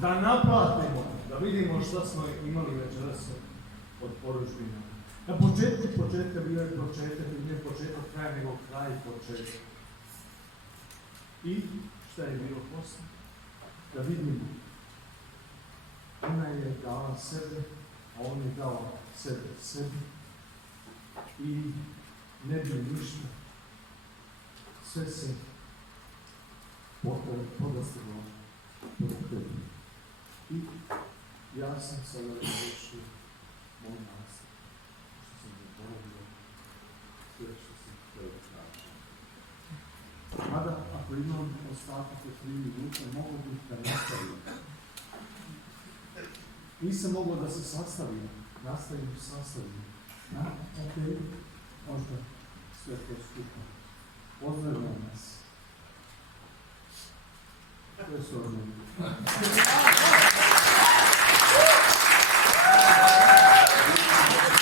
Da naplatimo, da vidimo što smo imali večeras od poručbina. Na početka bio je početak, nije početak kraja, nego kraj početka. I šta je bilo poslije? Da vidimo. Ona je dala sebe, a on je dao sebe sebi. I ne bi ništa. Sve se podastrilo pod tebi. I ja sam sada rešio moj nastav, što sam zaboravio sve što sam htio tražiti. Mada, ako imam ostatak od 3 minute, mogu bih da nastavim. Nisam mogao da se sastavim, sastavim. Ok, možda sve to skupa. Pozdravljam nas. To je sve od mene.